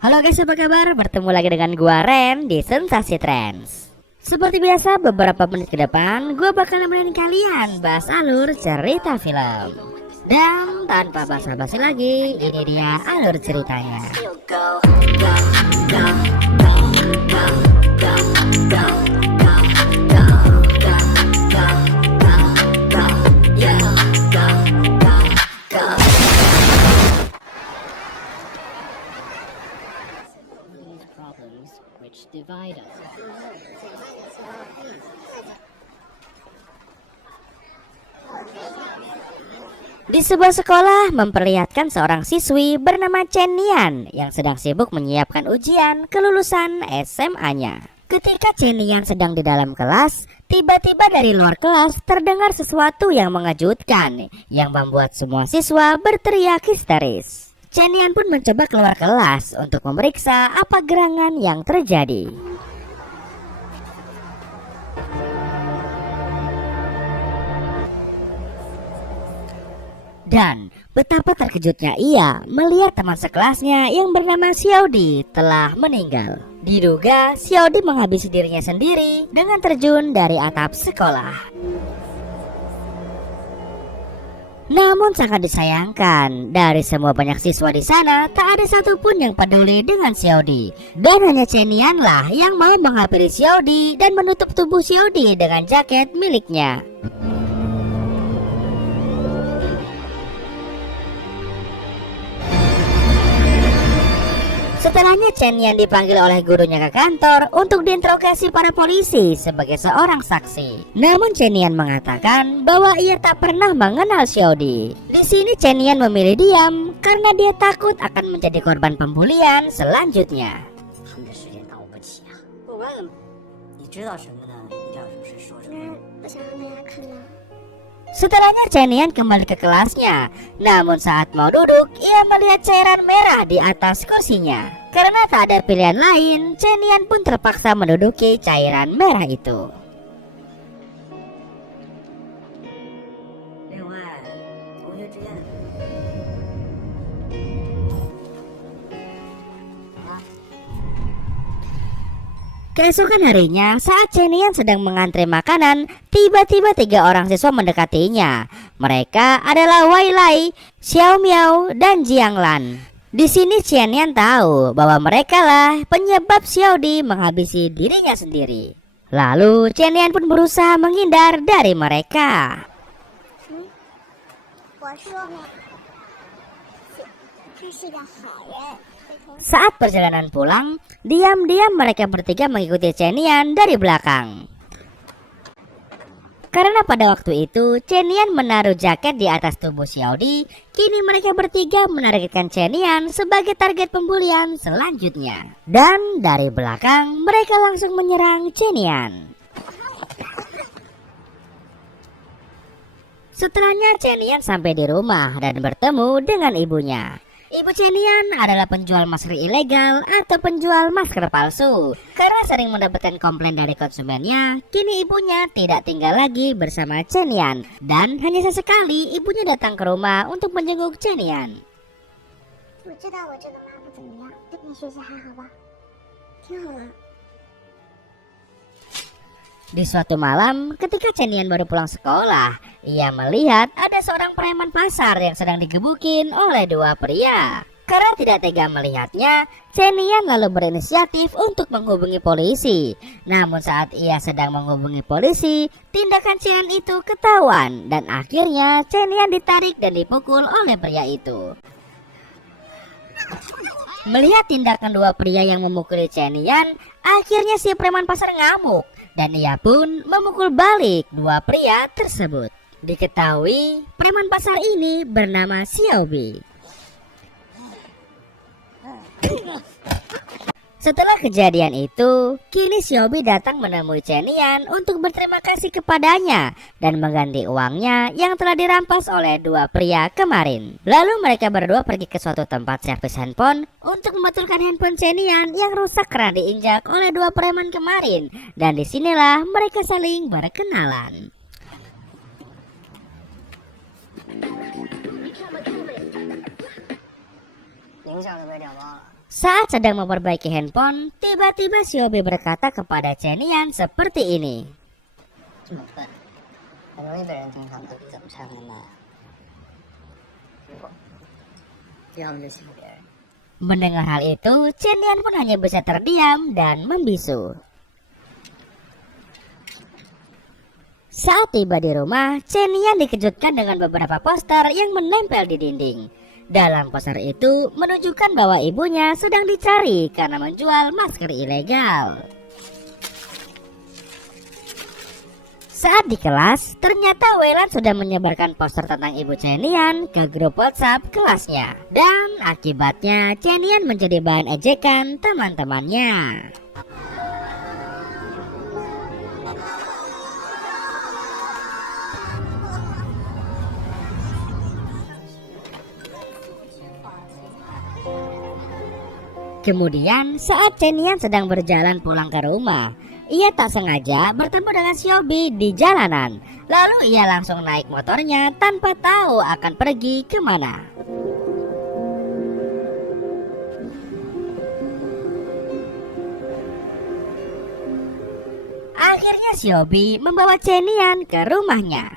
Halo guys, apa kabar? Bertemu lagi dengan gua Ren di Sensasi Trends. Seperti biasa, beberapa menit ke depan gua bakal nemenin kalian bahas alur cerita film. Dan tanpa basa-basi lagi, ini dia alur ceritanya. Di sebuah sekolah memperlihatkan seorang siswi bernama Chen Nian yang sedang sibuk menyiapkan ujian kelulusan SMA-nya. Ketika Chen Nian sedang di dalam kelas, tiba-tiba dari luar kelas terdengar sesuatu yang mengejutkan yang membuat semua siswa berteriak histeris. Chen Nian pun mencoba keluar kelas untuk memeriksa apa gerangan yang terjadi. Dan betapa terkejutnya ia melihat teman sekelasnya yang bernama Xiaodi telah meninggal. Diduga Xiaodi menghabisi dirinya sendiri dengan terjun dari atap sekolah. Namun sangat disayangkan, dari semua banyak siswa di sana tak ada satupun yang peduli dengan Xiaodi. Dan hanya Chen Nian lah yang mau menghampiri Xiaodi dan menutup tubuh Xiaodi dengan jaket miliknya. Setelahnya Chen Nian dipanggil oleh gurunya ke kantor untuk diinterogasi para polisi sebagai seorang saksi. Namun Chen Nian mengatakan bahwa ia tak pernah mengenal Xiaodi. Di sini Chen Nian memilih diam karena dia takut akan menjadi korban pembulian selanjutnya. Setelahnya Chen Nian kembali ke kelasnya. Namun saat mau duduk, ia melihat cairan merah di atas kursinya. Karena tak ada pilihan lain, Chen Nian pun terpaksa menduduki cairan merah itu. Keesokan harinya, saat Chen Nian sedang mengantre makanan, tiba-tiba 3 orang siswa mendekatinya. Mereka adalah Wei Lai, Xiao Miao, dan Jiang Lan. Di sini Chen Nian tahu bahwa mereka lah penyebab Xiaodi menghabisi dirinya sendiri. Lalu Chen Nian pun berusaha menghindar dari mereka. Saat perjalanan pulang, diam-diam mereka bertiga mengikuti Chen Nian dari belakang. Karena pada waktu itu Chen Nian menaruh jaket di atas tubuh Xiaodi, kini mereka bertiga menargetkan Chen Nian sebagai target pembulian selanjutnya. Dan dari belakang mereka langsung menyerang Chen Nian. Setelahnya Chen Nian sampai di rumah dan bertemu dengan ibunya. Ibu Chen Nian adalah penjual masker ilegal atau penjual masker palsu. Karena sering mendapatkan komplain dari konsumennya, kini ibunya tidak tinggal lagi bersama Chen Nian. Dan hanya sesekali ibunya datang ke rumah untuk menjenguk Chen Nian. Di suatu malam, ketika Chen Nian baru pulang sekolah, ia melihat ada seorang preman pasar yang sedang digebukin oleh 2 pria. Karena tidak tega melihatnya, Chen Nian lalu berinisiatif untuk menghubungi polisi. Namun saat ia sedang menghubungi polisi, tindakan Chen Nian itu ketahuan dan akhirnya Chen Nian ditarik dan dipukul oleh pria itu. Melihat tindakan 2 pria yang memukuli Chen Nian, akhirnya si preman pasar ngamuk. Dan ia pun memukul balik 2 pria tersebut. Diketahui preman pasar ini bernama Xiaobi. Setelah kejadian itu, kini Xiaobi datang menemui Chen Nian untuk berterima kasih kepadanya dan mengganti uangnya yang telah dirampas oleh 2 pria kemarin. Lalu mereka berdua pergi ke suatu tempat servis handphone untuk membetulkan handphone Chen Nian yang rusak karena diinjak oleh 2 preman kemarin. Dan disinilah mereka saling berkenalan. Saat sedang memperbaiki handphone, tiba-tiba Xiaobi berkata kepada Chen Yan seperti ini. 这么笨，很容易被人盯上的，怎么才能呢？要么就欺负别人。 Mendengar hal itu, Chen Yan pun hanya bisa terdiam dan membisu. Saat tiba di rumah, Chen Yan dikejutkan dengan beberapa poster yang menempel di dinding. Dalam poster itu menunjukkan bahwa ibunya sedang dicari karena menjual masker ilegal. Saat di kelas, ternyata Weilan sudah menyebarkan poster tentang ibu Chen Yan ke grup WhatsApp kelasnya. Dan akibatnya Chen Yan menjadi bahan ejekan teman-temannya. Kemudian saat Chen Yan sedang berjalan pulang ke rumah, ia tak sengaja bertemu dengan Xiaobi di jalanan. Lalu ia langsung naik motornya tanpa tahu akan pergi kemana. Akhirnya Xiaobi membawa Chen Yan ke rumahnya.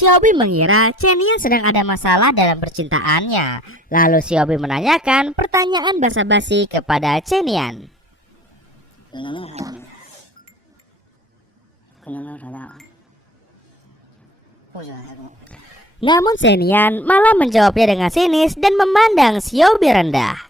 Xiaobi mengira Chen Yan sedang ada masalah dalam percintaannya. Lalu Xiaobi menanyakan pertanyaan basa-basi kepada Chen Yan. Namun Chen Yan malah menjawabnya dengan sinis dan memandang Xiaobi rendah.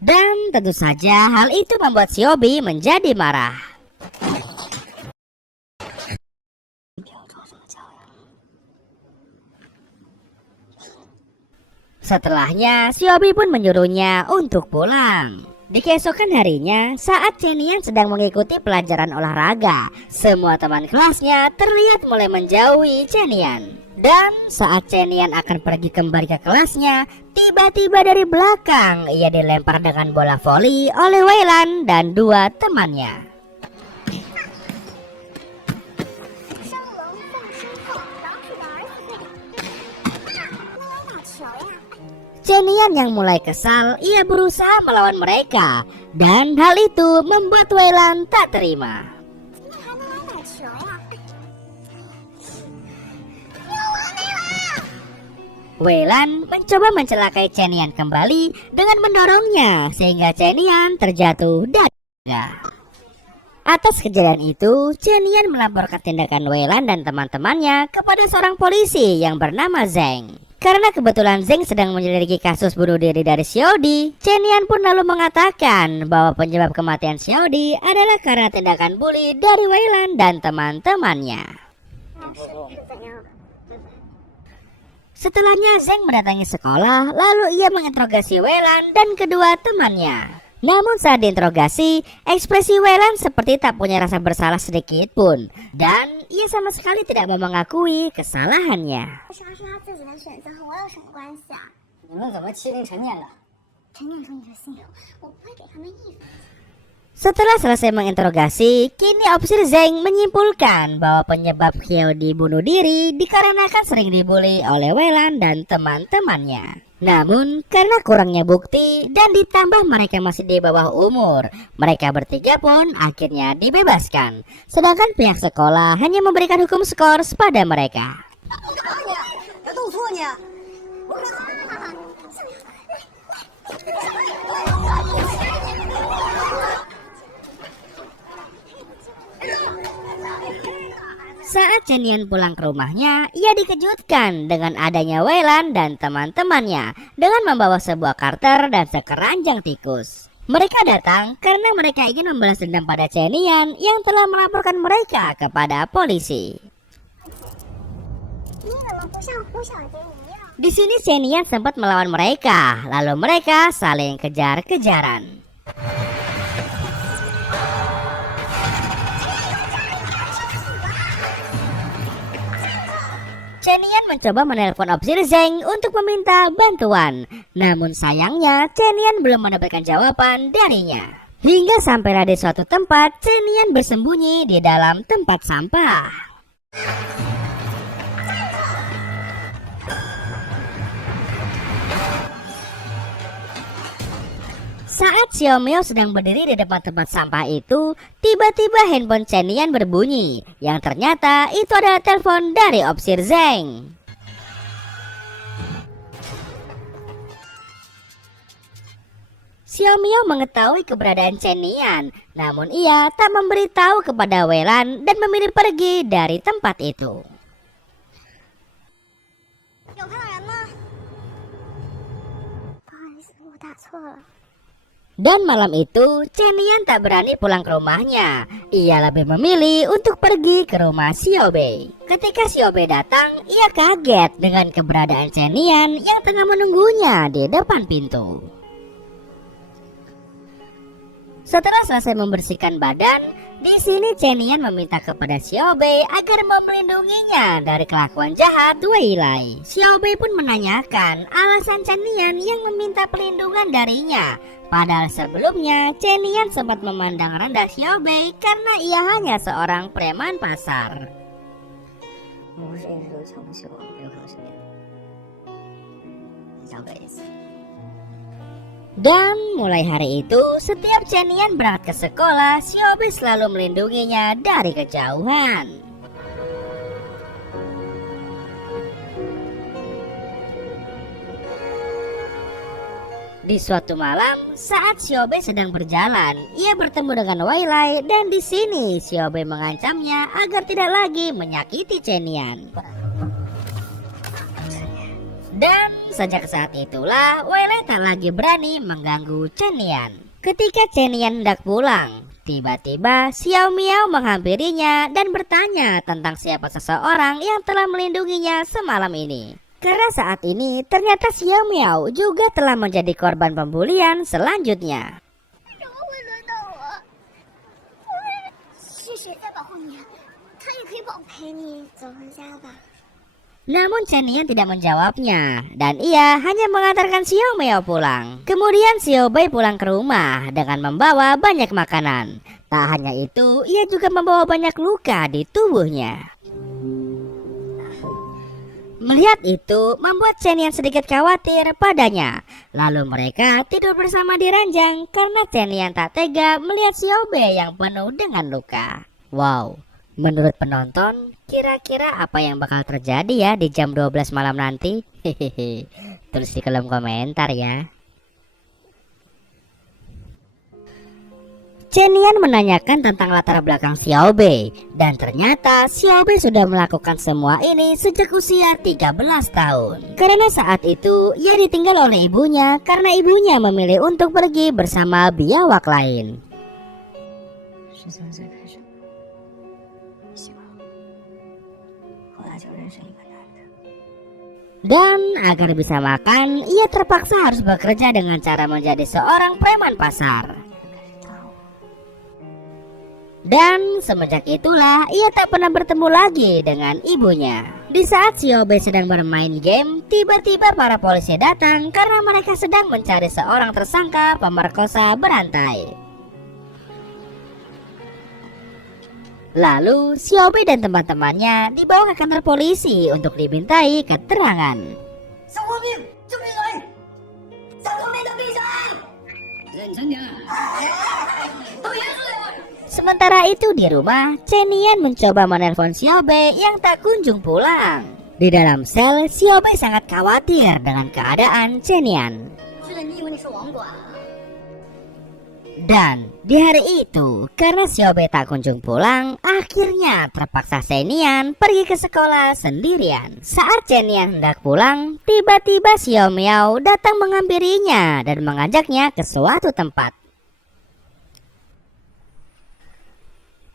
Dan tentu saja hal itu membuat Xiaobi menjadi marah. Setelahnya, Xiaobi pun menyuruhnya untuk pulang. Di keesokan harinya, saat Chen Yan sedang mengikuti pelajaran olahraga, semua teman kelasnya terlihat mulai menjauhi Chen Yan. Dan saat Chen Yan akan pergi kembali ke kelasnya, tiba-tiba dari belakang ia dilempar dengan bola voli oleh Weilan dan dua temannya. Chen Yan yang mulai kesal, ia berusaha melawan mereka, dan hal itu membuat Weilan tak terima. Weilan mencoba mencelakai Chen Yan kembali dengan mendorongnya sehingga Chen Yan terjatuh dan atas kejadian itu, Chen Yan melaporkan tindakan Weilan dan teman-temannya kepada seorang polisi yang bernama Zeng. Karena kebetulan Zeng sedang menyelidiki kasus bunuh diri dari Xiaodi, Chen Yan pun lalu mengatakan bahwa penyebab kematian Xiaodi adalah karena tindakan bully dari Weilan dan teman-temannya. Setelahnya Zeng mendatangi sekolah, lalu ia menginterogasi Weilan dan kedua temannya. Namun saat diinterogasi, ekspresi Weilan seperti tak punya rasa bersalah sedikit pun, dan ia sama sekali tidak mau mengakui kesalahannya. Setelah selesai menginterogasi, kini Opsir Zeng menyimpulkan bahwa penyebab Xiaodi bunuh diri dikarenakan sering dibully oleh Weilan dan teman-temannya. Namun, karena kurangnya bukti dan ditambah mereka masih di bawah umur, mereka bertiga pun akhirnya dibebaskan. Sedangkan pihak sekolah hanya memberikan hukum skors pada mereka. Saat Chen Yan pulang ke rumahnya, ia dikejutkan dengan adanya Weilan dan teman-temannya dengan membawa sebuah karter dan sekeranjang tikus. Mereka datang karena mereka ingin membalas dendam pada Chen Yan yang telah melaporkan mereka kepada polisi. Di sini Chen Yan sempat melawan mereka, lalu mereka saling kejar-kejaran. Chen Yan mencoba menelpon Opsir Zeng untuk meminta bantuan. Namun sayangnya Chen Yan belum mendapatkan jawaban darinya. Hingga sampailah di suatu tempat, Chenian bersembunyi di dalam tempat sampah. Saat Xiaomeo sedang berdiri di depan tempat sampah itu, tiba-tiba handphone Chenian berbunyi, yang ternyata itu adalah telepon dari Opsir Zeng. Xiaomeo mengetahui keberadaan Chenian, namun ia tak memberitahu kepada Weilan dan memilih pergi dari tempat itu. Dan malam itu, Chenian tak berani pulang ke rumahnya. Ia lebih memilih untuk pergi ke rumah Xiaobei. Ketika Xiaobei datang, ia kaget dengan keberadaan Chenian yang tengah menunggunya di depan pintu. Setelah selesai membersihkan badan, di sini Chenian meminta kepada Xiaobei agar mau melindunginya dari kelakuan jahat Weilai. Xiaobei pun menanyakan alasan Chenian yang meminta perlindungan darinya. Padahal sebelumnya Chenian sempat memandang rendah Xiaobei karena ia hanya seorang preman pasar. Dan mulai hari itu, setiap Chenian berangkat ke sekolah, Xiaobei selalu melindunginya dari kejauhan. Di suatu malam, saat Xiaobei sedang berjalan, ia bertemu dengan Weilai dan di sini Xiaobei mengancamnya agar tidak lagi menyakiti Chenian. Dan sejak saat itulah Weilai tak lagi berani mengganggu Chenian. Ketika Chenian hendak pulang, tiba-tiba Xiaomiao menghampirinya dan bertanya tentang siapa seseorang yang telah melindunginya semalam ini. Karena saat ini ternyata Xiaomiao juga telah menjadi korban pembulian selanjutnya. Namun Chenian tidak menjawabnya dan ia hanya mengantarkan Xiaomiao pulang. Kemudian Xiaobei pulang ke rumah dengan membawa banyak makanan. Tak hanya itu, ia juga membawa banyak luka di tubuhnya. Melihat itu membuat Chenian sedikit khawatir padanya. Lalu mereka tidur bersama di ranjang karena Chenian tak tega melihat Xiaobei yang penuh dengan luka. Wow, menurut penonton, kira-kira apa yang bakal terjadi ya di jam 12 malam nanti? Hehehe, tulis di kolom komentar ya. Chenian menanyakan tentang latar belakang Xiaobei dan ternyata Xiaobei sudah melakukan semua ini sejak usia 13 tahun. Karena saat itu ia ditinggal oleh ibunya karena ibunya memilih untuk pergi bersama biawak lain. Dan agar bisa makan, ia terpaksa harus bekerja dengan cara menjadi seorang preman pasar. Dan semenjak itulah ia tak pernah bertemu lagi dengan ibunya. Di saat Xiaobei sedang bermain game, tiba-tiba para polisi datang karena mereka sedang mencari seorang tersangka pemerkosa berantai. Lalu Xiaobei dan teman-temannya dibawa ke kantor polisi untuk dimintai keterangan. Sementara itu di rumah, Chenian mencoba menelpon Xiaobei yang tak kunjung pulang. Di dalam sel, Xiaobei sangat khawatir dengan keadaan Chenian. Dan di hari itu, karena Xiaobei tak kunjung pulang, akhirnya terpaksa Chenian pergi ke sekolah sendirian. Saat Chenian hendak pulang, tiba-tiba Xiaomiao datang menghampirinya dan mengajaknya ke suatu tempat.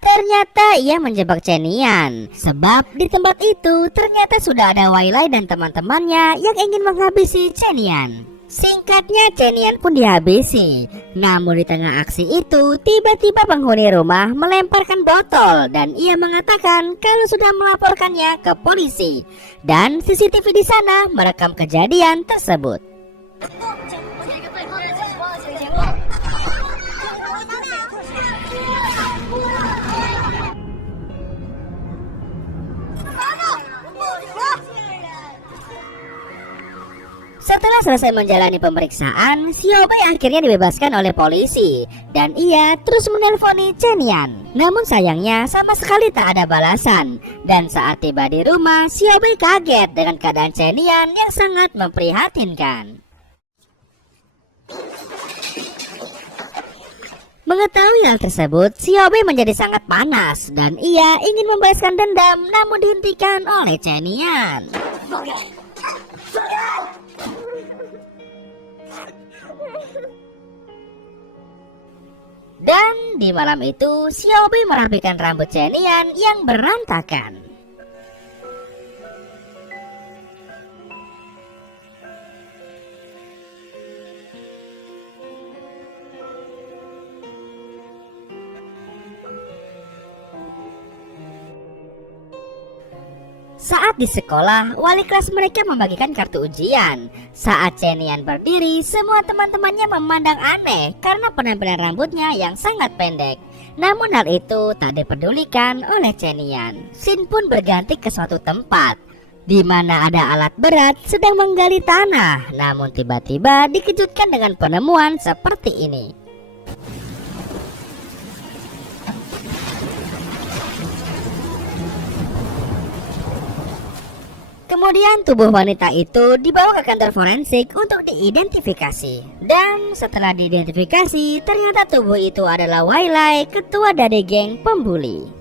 Ternyata ia menjebak Chenian, sebab di tempat itu ternyata sudah ada Weilai dan teman-temannya yang ingin menghabisi Chenian. Singkatnya Chenian pun dihabisi. Namun di tengah aksi itu tiba-tiba penghuni rumah melemparkan botol dan ia mengatakan kalau sudah melaporkannya ke polisi. Dan CCTV di sana merekam kejadian tersebut. Setelah selesai menjalani pemeriksaan, Xiaobei akhirnya dibebaskan oleh polisi dan ia terus menelponi Chen Yan. Namun sayangnya sama sekali tak ada balasan. Dan saat tiba di rumah, Xiaobei kaget dengan keadaan Chen Yan yang sangat memprihatinkan. Mengetahui hal tersebut, Xiaobei menjadi sangat panas dan ia ingin membalaskan dendam, namun dihentikan oleh Chen Yan. Dan di malam itu, Xiaobei merapikan rambut Chen Yan yang berantakan. Saat di sekolah, wali kelas mereka membagikan kartu ujian. Saat Chen Yan berdiri, semua teman-temannya memandang aneh karena penampilan rambutnya yang sangat pendek. Namun hal itu tak dipedulikan oleh Chen Yan. Shin pun berganti ke suatu tempat di mana ada alat berat sedang menggali tanah. Namun tiba-tiba dikejutkan dengan penemuan seperti ini. Kemudian tubuh wanita itu dibawa ke kantor forensik untuk diidentifikasi. Dan setelah diidentifikasi, ternyata tubuh itu adalah Wai Lai, ketua dari geng pembuli.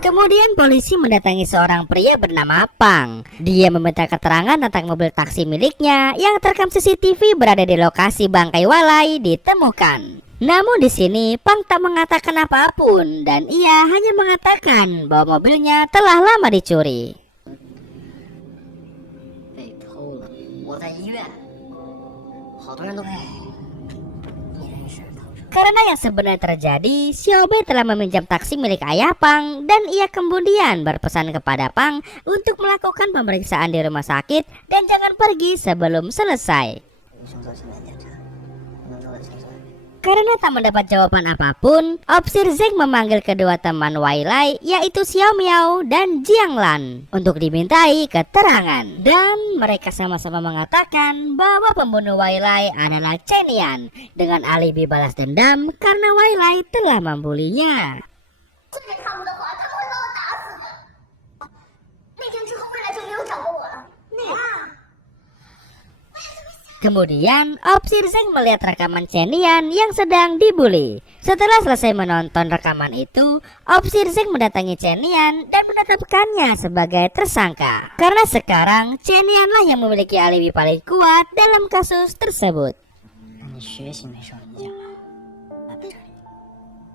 Kemudian polisi mendatangi seorang pria bernama Pang. Dia meminta keterangan tentang mobil taksi miliknya yang terekam CCTV berada di lokasi bangkai Walai ditemukan. Namun di sini Pang tak mengatakan apapun dan ia hanya mengatakan bahwa mobilnya telah lama dicuri. 被偷了，我在医院，好多人都被一人一事偷着。 Karena yang sebenarnya terjadi, Xiaobei telah meminjam taksi milik ayah Pang dan ia kemudian berpesan kepada Pang untuk melakukan pemeriksaan di rumah sakit dan jangan pergi sebelum selesai. 医生做心电检查，不能做的心酸。 Karena tak mendapat jawaban apapun, Opsir Zeng memanggil kedua teman Wai Lai yaitu Xiao Miao dan Jiang Lan untuk dimintai keterangan. Dan mereka sama-sama mengatakan bahwa pembunuh Wai Lai adalah Chen Yan dengan alibi balas dendam karena Wai Lai telah membulinya. 这是他们的话，他们会把我打死的。那天之后，未来就没有找过我了。那样。 Kemudian, Opsir Zeng melihat rekaman Chen Yan yang sedang dibully. Setelah selesai menonton rekaman itu, Opsir Zeng mendatangi Chen Yan dan menetapkannya sebagai tersangka. Karena sekarang, Chen Yan lah yang memiliki alibi paling kuat dalam kasus tersebut. 那你学习没受影响啊？来这里，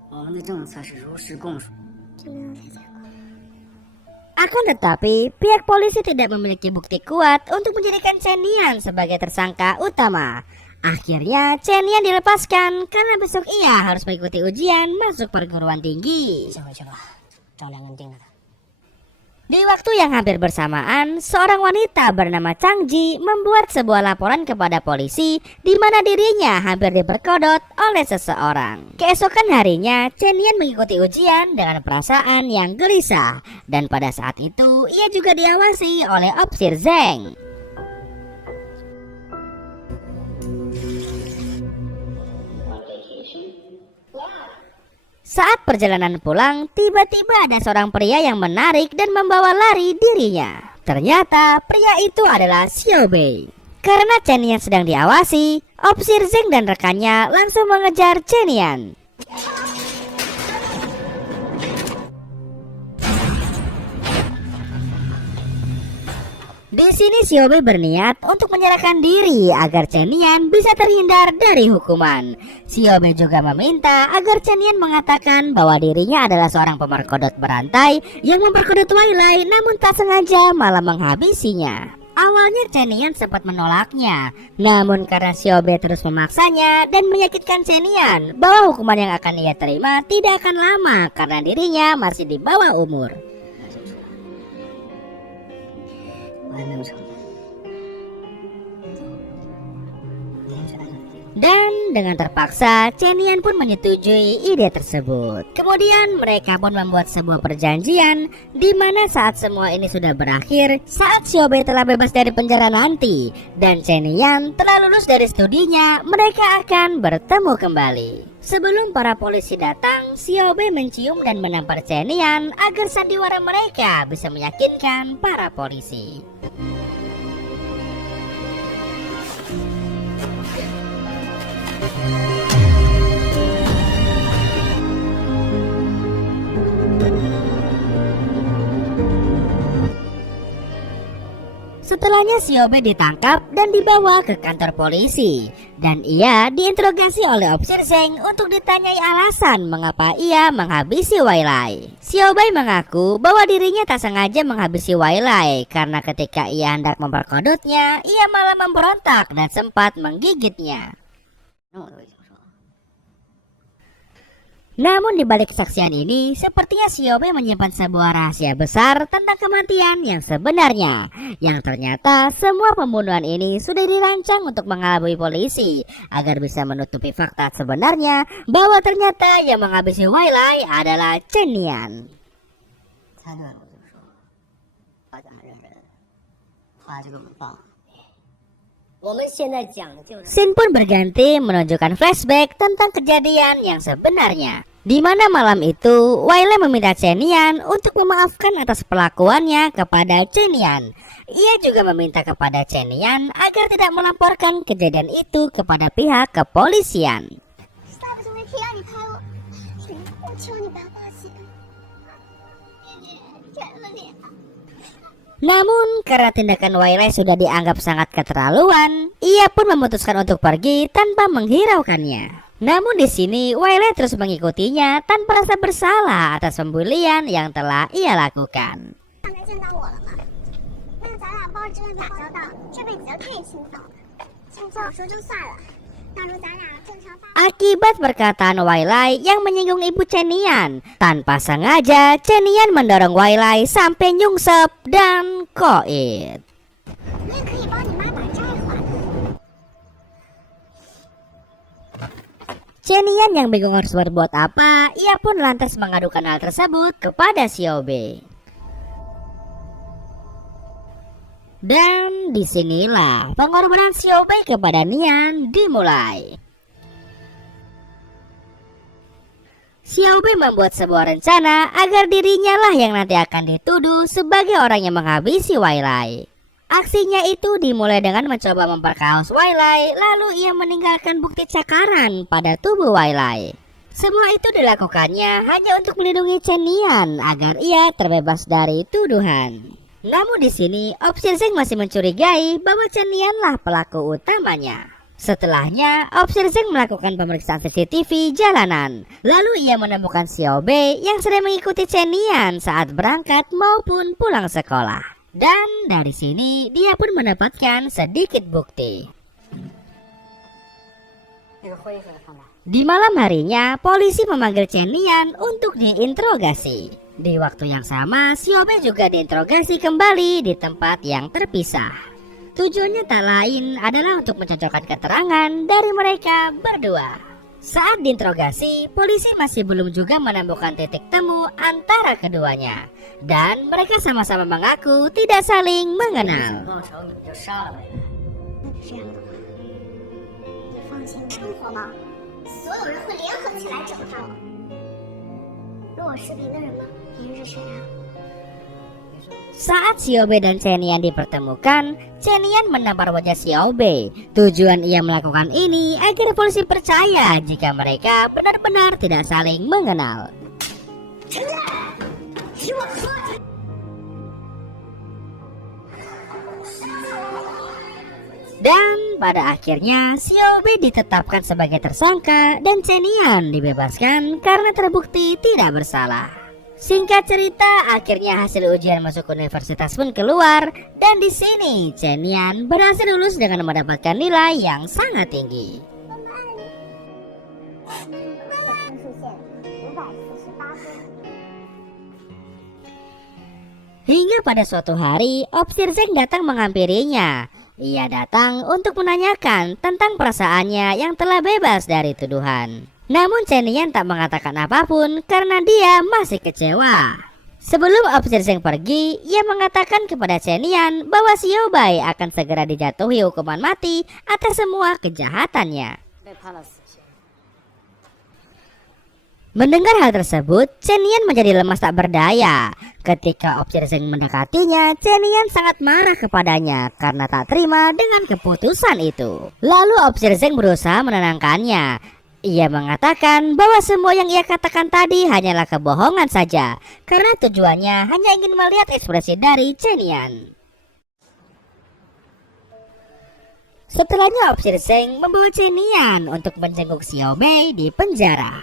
我们的政策是如实供述。 Akan tetapi, pihak polisi tidak memiliki bukti kuat untuk menjadikan Chen Yan sebagai tersangka utama. Akhirnya, Chen Yan dilepaskan karena besok ia harus mengikuti ujian masuk perguruan tinggi. 先回去吧，赵良根盯着他。 Di waktu yang hampir bersamaan, seorang wanita bernama Chang Ji membuat sebuah laporan kepada polisi di mana dirinya hampir diperkodok oleh seseorang. Keesokan harinya, Chen Yan mengikuti ujian dengan perasaan yang gelisah dan pada saat itu ia juga diawasi oleh Opsir Zeng. Saat perjalanan pulang, tiba-tiba ada seorang pria yang menarik dan membawa lari dirinya. Ternyata pria itu adalah Xiaobei. Karena Chen Yan sedang diawasi, Opsir Zeng dan rekannya langsung mengejar Chen Yan. Di sini Xiaobei berniat untuk menyerahkan diri agar Chen Yan bisa terhindar dari hukuman. Xiaobei juga meminta agar Chen Yan mengatakan bahwa dirinya adalah seorang pemerkodok berantai yang memperkodok Wai Lai namun tak sengaja malah menghabisinya. Awalnya Chen Yan sempat menolaknya, namun karena Xiaobei terus memaksanya dan menyakitkan Chen Yan bahwa hukuman yang akan ia terima tidak akan lama karena dirinya masih di bawah umur. 我还没有成年。今天是安生日， Dan dengan terpaksa, Chen Yan pun menyetujui ide tersebut. Kemudian mereka pun membuat sebuah perjanjian di mana saat semua ini sudah berakhir, saat Xiaobei telah bebas dari penjara nanti dan Chen Yan telah lulus dari studinya, mereka akan bertemu kembali. Sebelum para polisi datang, Xiaobei mencium dan menampar Chen Yan agar sandiwara mereka bisa meyakinkan para polisi. Setelahnya Xiaobei ditangkap dan dibawa ke kantor polisi dan ia diinterogasi oleh Officer Zheng untuk ditanyai alasan mengapa ia menghabisi Wailai. Xiaobei mengaku bahwa dirinya tak sengaja menghabisi Wailai karena ketika ia hendak memperkodoknya, ia malah memberontak dan sempat menggigitnya. Namun di balik kesaksian ini, sepertinya Xiaobei menyimpan sebuah rahasia besar tentang kematian yang sebenarnya. Yang ternyata semua pembunuhan ini sudah dirancang untuk mengelabui polisi agar bisa menutupi fakta sebenarnya bahwa ternyata yang menghabisi Wailai adalah Chen Yan. 猜对了，我就说，把假认真，话就这么放。我们现在讲的就是。 Scene pun berganti menunjukkan flashback tentang kejadian yang sebenarnya, di mana malam itu Wailai meminta Chen Yan untuk memaafkan atas perlakuannya kepada Chen Yan. Ia juga meminta kepada Chen Yan agar tidak melaporkan kejadian itu kepada pihak kepolisian. 实在不行，我也可以让你拍我，我求你别发现，认了你。 Namun karena tindakan Wailai sudah dianggap sangat keterlaluan, ia pun memutuskan untuk pergi tanpa menghiraukannya. Namun di sini Wailai terus mengikutinya tanpa rasa bersalah atas pembulian yang telah ia lakukan. 刚才见到我了吗？那个咱俩抱着这个打交道，这辈子就太轻松了。轻松说就算了，到时候咱俩正常发。 Akibat perkataan Wailai yang menyinggung ibu Chen Yan, tanpa sengaja Chen Yan mendorong Wailai sampai nyungsep dan koit. 你也可以帮你妈把债还了。 Chen Yan yang bingung harus berbuat apa, ia pun lantas mengadukan hal tersebut kepada Xiaobei. Dan disinilah pengorbanan Xiaobei kepada Nian dimulai. Xiaobei membuat sebuah rencana agar dirinya lah yang nanti akan dituduh sebagai orang yang menghabisi Wailai. Aksinya itu dimulai dengan mencoba memperkaos Wailai, lalu ia meninggalkan bukti cakaran pada tubuh Wailai. Semua itu dilakukannya hanya untuk melindungi Chen Yan agar ia terbebas dari tuduhan. Namun di sini, Officer Zheng masih mencurigai bahwa Chen Yan lah pelaku utamanya. Setelahnya, Officer Zheng melakukan pemeriksaan CCTV jalanan. Lalu ia menemukan Xiaobei yang sedang mengikuti Chen Yan saat berangkat maupun pulang sekolah. Dan dari sini, dia pun mendapatkan sedikit bukti. 那个灰色的看吧。 Di malam harinya, polisi memanggil Chen Yan untuk diinterogasi. Di waktu yang sama, Xiaobei juga diinterogasi kembali di tempat yang terpisah. Tujuannya tak lain adalah untuk mencocokkan keterangan dari mereka berdua. Saat diinterogasi, polisi masih belum juga menemukan titik temu antara keduanya. Dan mereka sama-sama mengaku tidak saling mengenal. 报仇你们就杀了呗。那是这样的话，你放心生活吗？所有人会联合起来整他我。录我视频的人吗？你认识谁啊？ Saat Xiaobei dan Chen Yan dipertemukan, Chen Yan menampar wajah Xiaobei. Tujuan ia melakukan ini agar polisi percaya jika mereka benar-benar tidak saling mengenal. Dan pada akhirnya Xiaobei ditetapkan sebagai tersangka dan Chen Yan dibebaskan karena terbukti tidak bersalah. Singkat cerita, akhirnya hasil ujian masuk universitas pun keluar dan di sini Chen Yan berhasil lulus dengan mendapatkan nilai yang sangat tinggi. 分数线548分。 Hingga pada suatu hari, Officer Zheng datang menghampirinya. Ia datang untuk menanyakan tentang perasaannya yang telah bebas dari tuduhan. Namun Chen Nian tak mengatakan apapun karena dia masih kecewa. Sebelum Officer Zheng pergi, ia mengatakan kepada Chen Nian bahwa Xiao Bai akan segera dijatuhi hukuman mati atas semua kejahatannya. Mendengar hal tersebut, Chen Nian menjadi lemas tak berdaya. Ketika Officer Zheng mendekatinya, Chen Nian sangat marah kepadanya karena tak terima dengan keputusan itu. Lalu Officer Zheng berusaha menenangkannya. Ia mengatakan bahwa semua yang ia katakan tadi hanyalah kebohongan saja, karena tujuannya hanya ingin melihat ekspresi dari Chen Nian. Setelahnya Officer Zheng membawa Chen Nian untuk menjenguk Xiao Bei di penjara.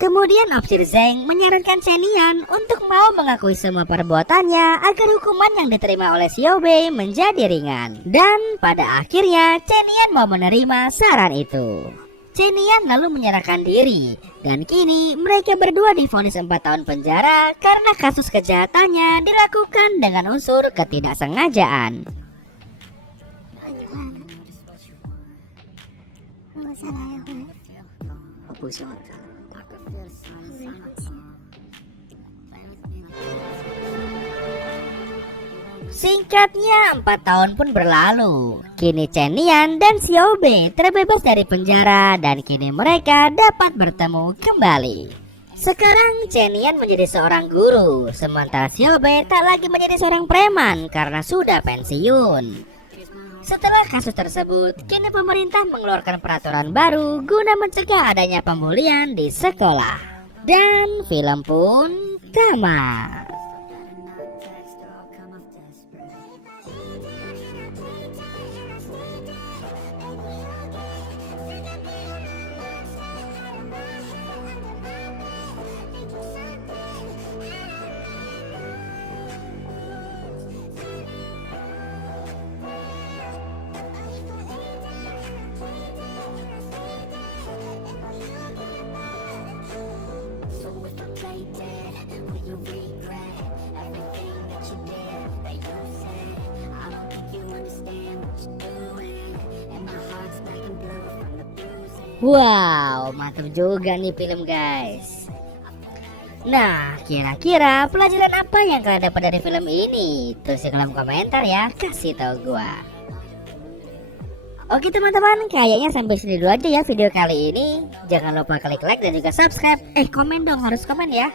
Kemudian Officer Zheng menyarankan Chen Nian untuk mau mengakui semua perbuatannya agar hukuman yang diterima oleh Xiao Bei menjadi ringan. Dan pada akhirnya Chen Nian mau menerima saran itu. Chen Nian lalu menyerahkan diri, dan kini mereka berdua divonis 4 tahun penjara karena kasus kejahatannya dilakukan dengan unsur ketidaksengajaan. 我下来会我不喜欢他。 Singkatnya 4 tahun pun berlalu. Kini Chen Nian dan Xiao Bei terbebas dari penjara dan kini mereka dapat bertemu kembali. Sekarang Chen Nian menjadi seorang guru, sementara Xiao Bei tak lagi menjadi seorang preman karena sudah pensiun. Setelah kasus tersebut, kini pemerintah mengeluarkan peraturan baru guna mencegah adanya pembulian di sekolah. Dan film pun tamat. Wow, mantap juga nih film guys. Nah, kira-kira pelajaran apa yang kalian dapat dari film ini? Tulis di kolom komentar ya, kasih tahu gua. Oke teman-teman, kayaknya sampai sini dulu aja ya video kali ini. Jangan lupa klik like dan juga subscribe. Komen dong, harus komen ya.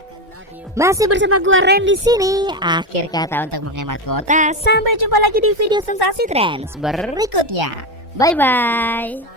Masih bersama gua Ren di sini. Akhir kata untuk menghemat kuota. Sampai jumpa lagi di video sensasi trends berikutnya. Bye bye.